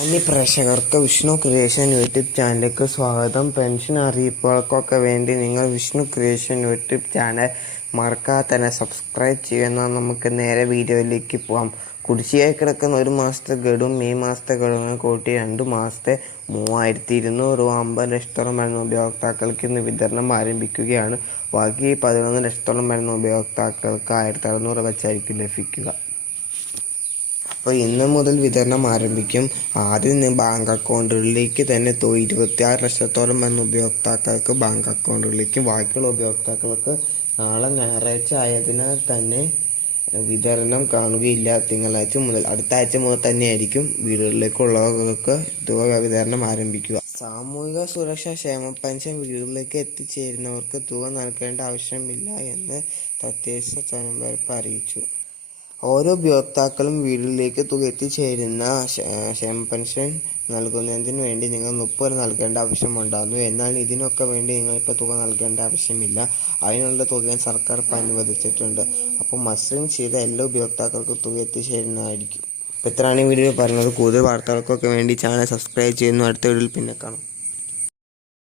അന്യ പ്രേക്ഷകർക്ക് Vishnu creation YouTube ചാനലിലേക്ക് സ്വാഗതം. പെൻഷൻ അറിയിപ്പുകൾക്കൊക്കെ വേണ്ടി നിങ്ങൾ വിഷ്ണു ക്രിയേഷൻ യൂട്യൂബ് ചാനൽ മറക്കാതെ തന്നെ സബ്സ്ക്രൈബ് ചെയ്യുന്ന നമുക്ക് നേരെ വീഡിയോയിലേക്ക് പോകാം കുടിശ്ശിയായി കിടക്കുന്ന ഒരു മാസത്തെ ഗഡും മെയ് മാസത്തെ ഗഡും കൂട്ടി രണ്ട് മാസത്തെ മൂവായിരത്തി ഇരുന്നൂറ് രൂപ അമ്പത് ലക്ഷത്തോളം വരുന്ന ഉപയോക്താക്കൾക്ക് ഇന്ന് വിതരണം ആരംഭിക്കുകയാണ്. ബാക്കി പതിനൊന്ന് ലക്ഷത്തോളം വരുന്ന ഉപയോക്താക്കൾക്ക് ആയിരത്തി അറുന്നൂറ് വെച്ചായിരിക്കും ലഭിക്കുക. അപ്പോൾ ഇന്ന് മുതൽ വിതരണം ആരംഭിക്കും. ആദ്യം ബാങ്ക് അക്കൗണ്ടുകളിലേക്ക് തന്നെ ഇരുപത്തിയാറ് ലക്ഷത്തോളം എന്ന ഉപയോക്താക്കൾക്ക് ബാങ്ക് അക്കൗണ്ടുകളിലേക്കും ബാക്കിയുള്ള ഉപയോക്താക്കൾക്ക് നാളെ ഞായറാഴ്ച ആയതിനാൽ തന്നെ വിതരണം കാണുകയില്ല തിങ്കളാഴ്ച മുതൽ. അടുത്ത ആഴ്ച മുതൽ തന്നെയായിരിക്കും വീടുകളിലേക്കുള്ളവർക്ക് തുക വിതരണം ആരംഭിക്കുക. സാമൂഹിക സുരക്ഷാ ക്ഷേമ പെൻഷൻ വീടുകളിലേക്ക് എത്തിച്ചേരുന്നവർക്ക് തുക നൽകേണ്ട ആവശ്യമില്ല എന്ന് തദ്ദേശ സ്വയംഭരണ അറിയിച്ചു. ഓരോ ഉപയോക്താക്കളും വീടുകളിലേക്ക് തുക എത്തിച്ചേരുന്ന പെൻഷൻ നൽകുന്നതിന് വേണ്ടി നിങ്ങൾ മുപ്പത് നൽകേണ്ട ആവശ്യമുണ്ടാകുന്നു. എന്നാൽ ഇതിനൊക്കെ വേണ്ടി നിങ്ങൾ ഇപ്പോൾ തുക നൽകേണ്ട ആവശ്യമില്ല. അതിനുള്ള തുക സർക്കാർ ഇപ്പോൾ അനുവദിച്ചിട്ടുണ്ട്. അപ്പോൾ മസ്ലിം ചെയ്ത എല്ലാ ഉപയോക്താക്കൾക്കും തുക എത്തിച്ചേരുന്നതായിരിക്കും. അപ്പോൾ ഇത്രയാണ് ഈ വീഡിയോ പറഞ്ഞത്. കൂടുതൽ വാർത്തകൾക്കൊക്കെ വേണ്ടി ചാനൽ സബ്സ്ക്രൈബ് ചെയ്യുന്നു. അടുത്ത വീഡിയോയിൽ പിന്നെ കാണാം.